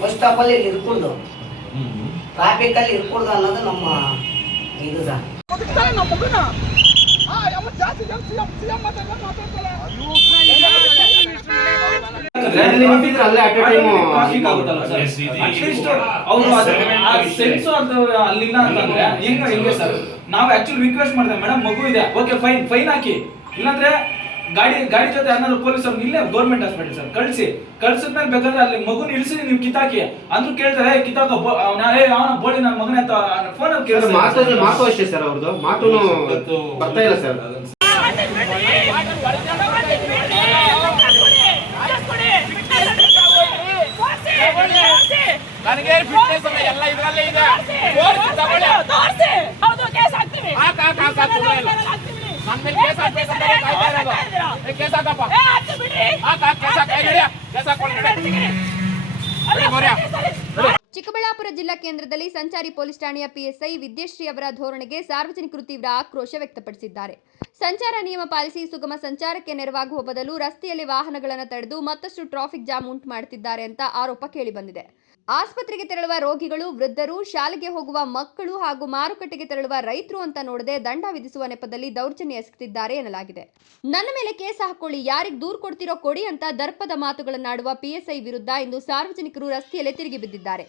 First ಸ್ಟಾಪಲ್ಲಿ ಇರ್ಕೂಡ್ದು, ಟ್ರಾಫಿಕಲ್ಲಿ ಇರ್ಕೂಡ್ದು ಅನ್ನೋದು ನಮ್ಮ ಇದು ಸರ್. ನಾವು ಆಕ್ಚುಲಿ ರಿಕ್ವೆಸ್ಟ್ ಮಾಡ್ತೇವೆ ಮೇಡಮ್, ಮಗು ಇದೆ, ಓಕೆ ಫೈನ್ ಹಾಕಿ, ಇಲ್ಲಾಂದ್ರೆ ಗಾಡಿ ಜೊತೆ ಏನಾದ್ರು ಪೊಲೀಸರು ಇಲ್ಲೇ ಗೌರ್ಮೆಂಟ್ ಹಾಸ್ಪಿಟಲ್ ಸರ್ ಕಳ್ಸಿದ್ಮೇಲೆ ಬೇಕಾದ್ರೆ ಅಲ್ಲಿ ಮಗುನ ಇಳಿಸಿ ನೀವು ಕಿತ್ತಾಕಿ ಅಂದ್ರೂ ಕೇಳ್ತಾರೆ, ಕಿತ್ತಾಕ ಅವನ ಬೋಳಿ ನನ್ನ ಮಗನ ಅಂತ ಫೋನ್ ಅಲ್ಲಿ ಕೇಳಿದ್ರೆ ಮಾತು ಅಷ್ಟೇ ಸರ್, ಅವ್ರದ್ದು ಮಾತು ಬರ್ತಾ ಇಲ್ಲ ಸರ್. ನನಗೆ ಫಿಟ್ನೆಸ್ ಎಲ್ಲ ಇದರಲ್ಲೇ ಇದೆ. ಹೌದು, ಕೇಸ್ ಹಾಕ್ತೀವಿ. ನನ್ನ ಮೇಲೆ ಕೇಸ್ ಹಾಕಬೇಕು ಅಂತ ಕಾಯ್ತಾ ಇರೋದು. ಕೇಸ್ ಹಾಕಪ್ಪ, ಕೇಸ್ ಹಾಕಿ. ಚಿಕ್ಕಬಳ್ಳಾಪುರ ಜಿಲ್ಲಾ ಕೇಂದ್ರದಲ್ಲಿ ಸಂಚಾರಿ ಪೊಲೀಸ್ ಠಾಣೆಯ ಪಿಎಸ್ಐ ವಿದ್ಯಾಶ್ರೀ ಅವರ ಧೋರಣೆಗೆ ಸಾರ್ವಜನಿಕರು ತೀವ್ರ ಆಕ್ರೋಶ ವ್ಯಕ್ತಪಡಿಸಿದ್ದಾರೆ. ಸಂಚಾರ ನಿಯಮ ಪಾಲಿಸಿ ಸುಗಮ ಸಂಚಾರಕ್ಕೆ ನೆರವಾಗುವ ಬದಲು ರಸ್ತೆಯಲ್ಲಿ ವಾಹನಗಳನ್ನು ತಡೆದು ಮತ್ತಷ್ಟು ಟ್ರಾಫಿಕ್ ಜಾಮ್ ಉಂಟು ಮಾಡುತ್ತಿದ್ದಾರೆ ಅಂತ ಆರೋಪ ಕೇಳಿಬಂದಿದೆ. ಆಸ್ಪತ್ರೆಗೆ ತೆರಳುವ ರೋಗಿಗಳು, ವೃದ್ಧರು, ಶಾಲೆಗೆ ಹೋಗುವ ಮಕ್ಕಳು ಹಾಗೂ ಮಾರುಕಟ್ಟೆಗೆ ತೆರಳುವ ರೈತರು ಅಂತ ನೋಡದೆ ದಂಡ ವಿಧಿಸುವ ನೆಪದಲ್ಲಿ ದೌರ್ಜನ್ಯ ಎಸಗುತ್ತಿದ್ದಾರೆ ಎನ್ನಲಾಗಿದೆ. ನನ್ನ ಮೇಲೆ ಕೇಸ್ ಹಾಕೊಳ್ಳಿ, ಯಾರಿಗೆ ದೂರು ಕೊಡ್ತಿರೋ ಕೊಡಿ ಅಂತ ದರ್ಪದ ಮಾತುಗಳನ್ನಾಡುವ ಪಿಎಸ್ಐ ವಿರುದ್ಧ ಇಂದು ಸಾರ್ವಜನಿಕರು ರಸ್ತೆಯಲ್ಲೇ ತಿರುಗಿ ಬಿದ್ದಿದ್ದಾರೆ.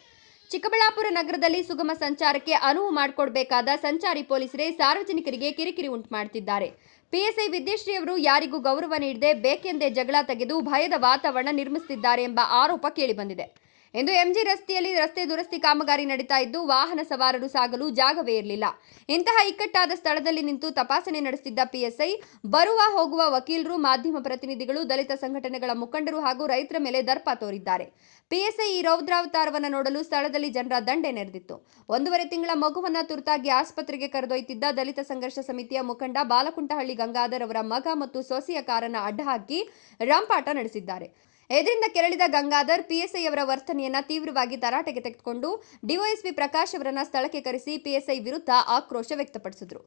ಚಿಕ್ಕಬಳ್ಳಾಪುರ ನಗರದಲ್ಲಿ ಸುಗಮ ಸಂಚಾರಕ್ಕೆ ಅನುವು ಮಾಡಿಕೊಡಬೇಕಾದ ಸಂಚಾರಿ ಪೊಲೀಸರೇ ಸಾರ್ವಜನಿಕರಿಗೆ ಕಿರಿಕಿರಿ ಉಂಟು ಮಾಡುತ್ತಿದ್ದಾರೆ. ಪಿಎಸ್ಐ ವಿದ್ಯಾಶ್ರೀ ಅವರು ಯಾರಿಗೂ ಗೌರವ ನೀಡದೆ ಬೇಕೆಂದೇ ಜಗಳ ತೆಗೆದು ಭಯದ ವಾತಾವರಣ ನಿರ್ಮಿಸುತ್ತಿದ್ದಾರೆ ಎಂಬ ಆರೋಪ ಕೇಳಿಬಂದಿದೆ. ಇಂದು ಎಂಜಿ ರಸ್ತೆಯಲ್ಲಿ ರಸ್ತೆ ದುರಸ್ತಿ ಕಾಮಗಾರಿ ನಡೀತಾ ಇದ್ದು ವಾಹನ ಸವಾರರು ಸಾಗಲು ಜಾಗವೇ ಇರಲಿಲ್ಲ. ಇಂತಹ ಇಕ್ಕಟ್ಟಾದ ಸ್ಥಳದಲ್ಲಿ ನಿಂತು ತಪಾಸಣೆ ನಡೆಸುತ್ತಿದ್ದ ಪಿಎಸ್ಐ ಬರುವ ಹೋಗುವ ವಕೀಲರು, ಮಾಧ್ಯಮ ಪ್ರತಿನಿಧಿಗಳು, ದಲಿತ ಸಂಘಟನೆಗಳ ಮುಖಂಡರು ಹಾಗೂ ರೈತರ ಮೇಲೆ ದರ್ಪ ತೋರಿದ್ದಾರೆ. ಪಿಎಸ್ಐ ಈ ರೌದ್ರಾವತಾರವನ್ನು ನೋಡಲು ಸ್ಥಳದಲ್ಲಿ ಜನರ ದಂಡೆ ನೆರೆದಿತ್ತು. 1.5 ತಿಂಗಳ ಮಗುವನ್ನ ತುರ್ತಾಗಿ ಆಸ್ಪತ್ರೆಗೆ ಕರೆದೊಯ್ಯುತ್ತಿದ್ದ ದಲಿತ ಸಂಘರ್ಷ ಸಮಿತಿಯ ಮುಖಂಡ ಬಾಲಕುಂಟಹಳ್ಳಿ ಗಂಗಾಧರ್ ಅವರ ಮಗ ಮತ್ತು ಸೊಸೆಯ ಕಾರನ್ನ ಅಡ್ಡಹಾಕಿ ರಂಪಾಟ ನಡೆಸಿದ್ದಾರೆ. ಇದರಿಂದ ಕೆರಳಿದ ಗಂಗಾಧರ್ ಪಿಎಸ್ಐ ಅವರ ವರ್ತನೆಯನ್ನ ತೀವ್ರವಾಗಿ ತರಾಟೆಗೆ ತೆಗೆದುಕೊಂಡು ಡಿವೈಎಸ್ಪಿ ಪ್ರಕಾಶ್ ಅವರನ್ನ ಸ್ಥಳಕ್ಕೆ ಕರೆಸಿ ಪಿಎಸ್ಐ ವಿರುದ್ಧ ಆಕ್ರೋಶ ವ್ಯಕ್ತಪಡಿಸಿದ್ರು.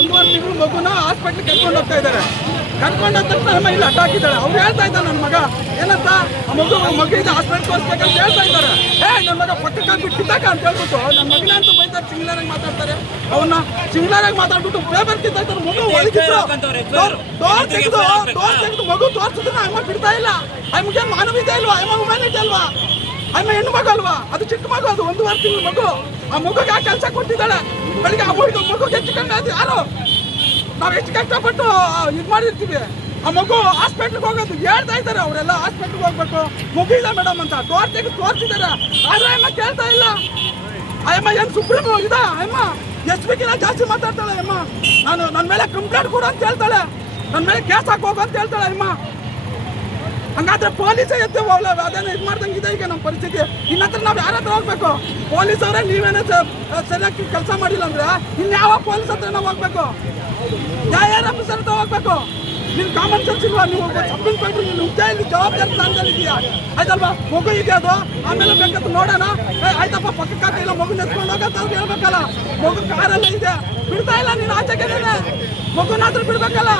1.5 ತಿಂಗಳು ಮಗುನ ಹಾಸ್ಪಿಟಲ್ ಕರ್ಕೊಂಡು ಹೋಗ್ತಾ ಇದ್ದಾರೆ. ಕರ್ಕೊಂಡು ಹೋದ ತಕ್ಷಣ ನಮ್ಮ ಇಲ್ಲಿ ಅಡ್ಡಾಕಿದ್ದಾರೆ. ಅವ್ರು ಹೇಳ್ತಾ ಇದ್ದಾರೆ, ನನ್ನ ಮಗ ಏನಂತ ಮಗು ಇದೆ ಹಾಸ್ಪಿಟಲ್ ತೋರಿಸ್ಬೇಕಂತ ಹೇಳ್ತಾ ಇದ್ದಾರೆ. ನನ್ನ ಮಗ ಪಕ್ಕಕ್ಕೆ ಹಾಕ್ಬಿಟ್ಟು ಕಿತ್ತಾಕ ಅಂತ ಹೇಳ್ಬಿಟ್ಟು ನನ್ನ ಮಗನ ಅಂತ ಬೈತಾರೆ. ಸಿಂಗ್ಲಾರಾಗಿ ಮಾತಾಡ್ತಾರೆ. ಅವನ್ನ ಸಿಂಗ್ಲಾರಾಗಿ ಮಾತಾಡ್ಬಿಟ್ಟು ಪೇಪರ್ ಕಿತ್ತಾಡ್ತಾರೆ. ಮಗು ಒಳಗಿದ್ರು ಡೋರ್ ತೆಗೆದು ಮಗು ತೋರಿಸಿದ್ರೆ ಅಮ್ಮ ಬಿಡ್ತಾ ಇಲ್ಲ. ಅಮ್ಮಗೆ ಮಾನವೀಯತೆ ಇಲ್ವಾ? ಅಮ್ಮ ಹುಮ್ಯಾನಿಟಿ ಅಲ್ವಾ? ಅಮ್ಮ ಹೆಣ್ಣು ಮಗು ಅಲ್ವಾ? ಅದು ಚಿಕ್ಕ ಮಗು, ಅದು 1.5 ತಿಂಗಳ ಮಗು. ಆ ಮಗುಗೆ ಆ ಕೆಲಸ ಕೊಟ್ಟಿದ್ದಾಳೆ. ಬೆಳಿಗ್ಗೆ ಆ ಮಗುಗೆ ಹೆಚ್ಚು ಕಮ್ಮಿ ಅದು ಯಾರು? ನಾವು ಎಷ್ಟು ಕಷ್ಟಪಟ್ಟು ಇದು ಮಾಡಿರ್ತೀವಿ. ಆ ಮಗು ಹಾಸ್ಪಿಟ್ಲಿಗೆ ಹೋಗೋದು ಹೇಳ್ತಾ ಇದ್ದಾರೆ ಅವರೆಲ್ಲ. ಹಾಸ್ಪಿಟ್ಲಿಗೆ ಹೋಗ್ಬೇಕು, ಮಗು ಇಲ್ಲ ಮೇಡಮ್ ಅಂತ ಡೋರ್ ತೆಗೆದು ತೋರಿಸಿದ್ದಾರೆ. ಆದ್ರೆ ಅಮ್ಮ ಕೇಳ್ತಾ ಇಲ್ಲ. ಅಮ್ಮ ಏನು ಸುಪ್ರೀಂ ಇದ? ಅಮ್ಮ SPಗಿನ ಜಾಸ್ತಿ ಮಾತಾಡ್ತಾಳೆ. ಅಮ್ಮ ನನ್ನ ಮೇಲೆ ಕಂಪ್ಲೇಂಟ್ ಕೊಡು ಅಂತ ಹೇಳ್ತಾಳೆ. ನನ್ನ ಮೇಲೆ ಕೇಸ್ ಹಾಕೋಗು ಅಂತ ಹೇಳ್ತಾಳೆ ಅಮ್ಮ. ಹಂಗಾದ್ರೆ ಪೊಲೀಸೇ ಎದ್ದು ಹೋಗ್ಲ ಅದೇನೋ ಇದು ಮಾಡ್ದಂಗಿದೆ ಈಗ ನಮ್ಮ ಪರಿಸ್ಥಿತಿ. ಇನ್ನತ್ರ ನಾವು ಯಾರ ಹತ್ರ ಹೋಗ್ಬೇಕು? ಪೊಲೀಸ್ ಅವರೇ ನೀವೇನೇ ಸರಿಯಾಗಿ ಕೆಲಸ ಮಾಡಿಲ್ಲ ಅಂದ್ರೆ ಇನ್ಯಾವ ಪೊಲೀಸ್ ಹತ್ರ ನಾವು ಹೋಗ್ಬೇಕು? ಯಾರ ಆಫೀಸರ್ ಹತ್ರ ಹೋಗ್ಬೇಕು? ನಿನ್ ಕಾಮನ್ ಸೆನ್ಸ್ ಇಲ್ವಾ? ನೀವು ಸಬ್ ಇನ್ಸ್ಪೆಕ್ಟರ್, ನೀನು ಹುದ್ದೆಯಲ್ಲಿ ಜವಾಬ್ದಾರಿ ಸ್ಥಾನದಲ್ಲಿ ಇದೆಯಾ? ಆಯ್ತಲ್ವಾ? ಮಗು ಇದೆ, ಅದು ಆಮೇಲೆ ಬೇಕಂತ ನೋಡೋಣ. ಆಯ್ತಪ್ಪ ಪಕ್ಕಕ್ಕೆ ಹಾಕಿಲ್ಲ, ಮಗು ನೆತ್ಕೊಂಡು ಹೋಗಂತ ಅವ್ರು ಹೇಳ್ಬೇಕಲ್ಲ. ಮಗು ಕಾರಲ್ಲ ಇದೆ, ಬಿಡ್ತಾ ಇಲ್ಲ. ನೀನು ಆಚೆಗೆ ಮಗುನಾದ್ರೂ ಬಿಡ್ಬೇಕಲ್ಲ.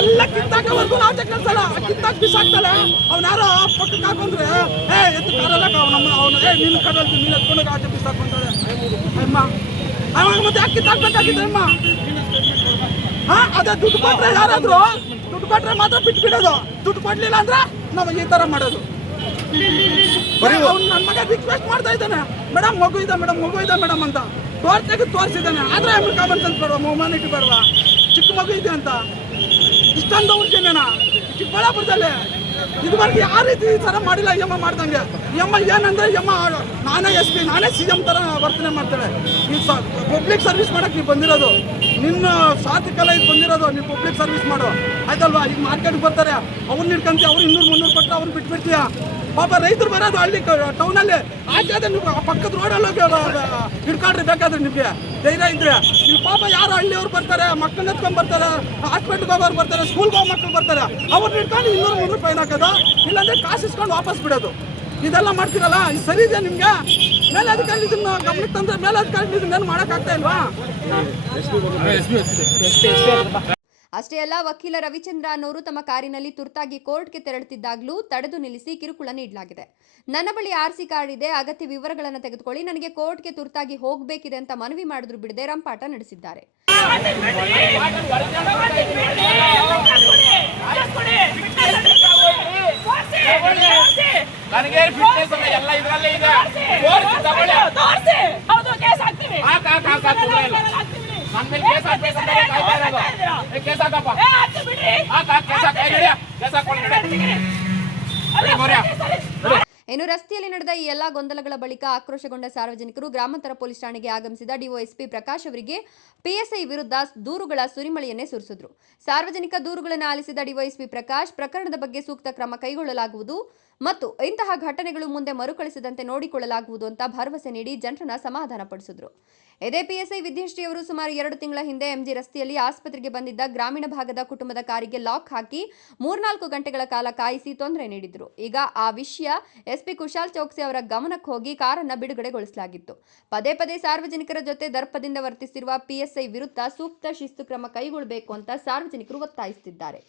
ಎಲ್ಲ ಕಿತ್ತಾಕವರೆಗೂ ಆಚೆ ಕಳ್ಸಲ್ಲ. ಕಿತ್ತಾಕ್ ಬಿಸಾಕ್ತಾಳೆ. ಅವ್ನಾರೋ ಪಕ್ಕಕ್ಕೆ ಹಾಕೊಂಡ್ರೆ ಎತ್ತು ಕಾರಲ್ಲ ಅವನು ನೀನು ಕರಲ್ತಿ, ನೀನು ಎತ್ಕೊಂಡೋಗಿ ಆಚೆ ಬಿಸಾಕೊಂತಾಳೆ ಅಮ್ಮ. ಅವಾಗ ಮತ್ತೆ ಯಾಕೆ ಕಿತ್ತಾಕ್ಬೇಕಾಗಿದೆ ಅಮ್ಮ? ಅದೇ ದುಡ್ಡು ಕೊಟ್ರೆ ಯಾರಾದ್ರು ದುಡ್ಡು ಕೊಟ್ರೆ ಮಾತ್ರ ಬಿಟ್ಬಿಡೋದು. ದುಡ್ಡು ಕೊಡ್ಲಿಲ್ಲ ಅಂದ್ರೆ ನಾವು ಈ ತರ ಮಾಡೋದು. ಅವ್ನು ನನ್ನ ಮಗ ರಿಕ್ವೆಸ್ಟ್ ಮಾಡ್ತಾ ಇದ್ದಾನೆ, ಮೇಡಮ್ ಮಗು ಇದೆ ಮೇಡಮ್ ಅಂತ ಡೋರ್ ತೆಗೆದು ತೋರಿಸಿದ್ದಾನೆ. ಆದ್ರೆ ಆಮೇಲೆ ಕಾಮನ್ ಸೆನ್ಸ್ ಬೇಡವಾ? ಹ್ಯುಮ್ಯಾನಿಟಿ ಬೇಡವಾ? ಚಿಕ್ಕ ಮಗು ಇದೆ ಅಂತ ಇಷ್ಟೊಂದು ದೌರ್ಜನ್ಯನ ಚಿಕ್ಕಬಳ್ಳಾಪುರದಲ್ಲಿ ಇದುವರೆಗೆ ಯಾವ ರೀತಿ ಈ ಥರ ಮಾಡಿಲ್ಲ. ಈ ಅಮ್ಮ ಮಾಡ್ದಂಗೆ. ಈ ಅಮ್ಮ ಏನಂದ್ರೆ ಈ ಅಮ್ಮ ನಾನೇ SP, ನಾನೇ CM ಥರ ವರ್ತನೆ ಮಾಡ್ತಾಳೆ. ಈ ಪಬ್ಲಿಕ್ ಸರ್ವಿಸ್ ಮಾಡಕ್ಕೆ ನೀವು ಬಂದಿರೋದು, ನಿನ್ನ ಸಾರ್ಥಕಲ್ಲ ಇದು ಬಂದಿರೋದು. ನೀವು ಪಬ್ಲಿಕ್ ಸರ್ವಿಸ್ ಮಾಡು ಆಯ್ತಲ್ವಾ? ಈಗ ಮಾರ್ಕೆಟ್ಗೆ ಬರ್ತಾರೆ, ಅವ್ರನ್ನ ಹಿಡ್ಕೊಂತೀಯ, ಅವ್ರು 200-300 ಕೊಟ್ಟರೆ ಅವ್ರನ್ನ ಬಿಟ್ಬಿಡ್ತೀಯ. ಪಾಪ ರೈತರು ಬರೋದು ಹಳ್ಳಿ ಟೌನಲ್ಲಿ ಆಚೆ ನೀವು ಪಕ್ಕದ ರೋಡಲ್ಲಿ ಹಿಡ್ಕೊಂಡ್ರಿ ಬೇಕಾದ್ರೆ ನಿಮಗೆ ಧೈರ್ಯ ಇದ್ರೆ. ಇಲ್ಲಿ ಪಾಪ ಯಾರು ಹಳ್ಳಿಯವ್ರು ಬರ್ತಾರೆ, ಮಕ್ಕಳನ್ನ ಎತ್ಕೊಂಡ್ ಬರ್ತಾರೆ, ಹಾಸ್ಪಿಟ್ಲ್ಗೆ ಹೋಗೋರು ಬರ್ತಾರೆ, ಸ್ಕೂಲ್ಗೆ ಹೋಗೋ ಮಕ್ಕಳು ಬರ್ತಾರೆ, ಅವ್ರನ್ನ ಹಿಡ್ಕೊಂಡು 200-300 ಫೈನ್ ಹಾಕೋದು, ಇಲ್ಲಾಂದ್ರೆ ಕಾಸು ಇಸ್ಕೊಂಡು ವಾಪಸ್ ಬಿಡೋದು. ಇದೆಲ್ಲ ಮಾಡ್ತೀರಲ್ಲ, ಇದು ಸರಿ ಇದೆಯಾ ನಿಮ್ಗೆ? ಮೇಲಧಿಕಾರಿ ಇದನ್ನ ಗಮನಕ್ಕೆ ತಂದ್ರೆ ಮೇಲಧಿಕಾರಿ ಇದನ್ನೇನು ಮಾಡೋಕ್ಕಾಗ್ತಾ ಇಲ್ವಾ? ಅಷ್ಟೇ ಅಲ್ಲ, ವಕೀಲ ರವಿಚಂದ್ರ ಅನ್ನೋರು ತಮ್ಮ ಕಾರಿನಲ್ಲಿ ತುರ್ತಾಗಿ ಕೋರ್ಟ್ಗೆ ತೆರಳುತ್ತಿದ್ದಾಗಲೂ ತಡೆದು ನಿಲ್ಲಿಸಿ ಕಿರುಕುಳ ನೀಡಲಾಗಿದೆ. ನನ್ನ ಬಳಿ ಆರ್ಸಿ ಕಾರ್ಡ್ ಇದೆ, ಅಗತ್ಯ ವಿವರಗಳನ್ನು ತೆಗೆದುಕೊಳ್ಳಿ, ನನಗೆ ಕೋರ್ಟ್ಗೆ ತುರ್ತಾಗಿ ಹೋಗಬೇಕಿದೆ ಅಂತ ಮನವಿ ಮಾಡಿದ್ರು ಬಿಡದೆ ರಂಪಾಟ ನಡೆಸಿದ್ದಾರೆ. ನನಗೆ ಫಿಟ್ನೆಸ್ ಎಲ್ಲ ಇದರಲ್ಲೇ ಇದೆ. ನನ್ನ ಮೇಲೆ ಕೇಸ್ ಹಾಕ್ಬೇಕಂದ್ರೆ ಕೇಸ್ ಹಾಕಪ್ಪ. ಕೇಸ್ ಹಾಕೊಂಡು ಇನ್ನು ರಸ್ತೆಯಲ್ಲಿ ನಡೆದ ಈ ಎಲ್ಲಾ ಗೊಂದಲಗಳ ಬಳಿಕ ಆಕ್ರೋಶಗೊಂಡ ಸಾರ್ವಜನಿಕರು ಗ್ರಾಮಾಂತರ ಪೊಲೀಸ್ ಠಾಣೆಗೆ ಆಗಮಿಸಿದ ಡಿವೈಎಸ್ಪಿ ಪ್ರಕಾಶ್ ಅವರಿಗೆ ಪಿಎಸ್ಐ ವಿರುದ್ಧ ದೂರುಗಳ ಸುರಿಮಳೆಯನ್ನೇ ಸುರಿಸಿದ್ರು. ಸಾರ್ವಜನಿಕ ದೂರುಗಳನ್ನು ಆಲಿಸಿದ ಡಿವೈಎಸ್ಪಿ ಪ್ರಕಾಶ್ ಪ್ರಕರಣದ ಬಗ್ಗೆ ಸೂಕ್ತ ಕ್ರಮ ಕೈಗೊಳ್ಳಲಾಗುವುದು ಮತ್ತು ಇಂತಹ ಘಟನೆಗಳು ಮುಂದೆ ಮರುಕಳಿಸದಂತೆ ನೋಡಿಕೊಳ್ಳಲಾಗುವುದು ಅಂತ ಭರವಸೆ ನೀಡಿ ಜನರನ್ನ ಸಮಾಧಾನಪಡಿಸಿದ್ರು. ಇದೇ ಪಿಎಸ್ಐ ವಿದ್ಯಾಶ್ರೀ ಅವರು ಸುಮಾರು 2 ತಿಂಗಳ ಹಿಂದೆ ಎಂಜಿ ರಸ್ತೆಯಲ್ಲಿ ಆಸ್ಪತ್ರೆಗೆ ಬಂದಿದ್ದ ಗ್ರಾಮೀಣ ಭಾಗದ ಕುಟುಂಬದ ಕಾರಿಗೆ ಲಾಕ್ ಹಾಕಿ 3-4 ಗಂಟೆಗಳ ಕಾಲ ಕಾಯಿಸಿ ತೊಂದರೆ ನೀಡಿದ್ರು. ಈಗ ಆ ವಿಷಯ ಎಸ್ಪಿ ಕುಶಾಲ್ ಚೌಕ್ಸಿ ಅವರ ಗಮನಕ್ಕೆ ಹೋಗಿ ಕಾರನ್ನ ಬಿಡುಗಡೆಗೊಳಿಸಲಾಗಿತ್ತು. ಪದೇ ಪದೇ ಸಾರ್ವಜನಿಕರ ಜೊತೆ ದರ್ಪದಿಂದ ವರ್ತಿಸಿರುವ ಪಿಎಸ್ಐ ವಿರುದ್ಧ ಸೂಕ್ತ ಶಿಸ್ತು ಕ್ರಮ ಕೈಗೊಳ್ಳಬೇಕು ಅಂತ ಸಾರ್ವಜನಿಕರು ಒತ್ತಾಯಿಸುತ್ತಿದ್ದಾರೆ.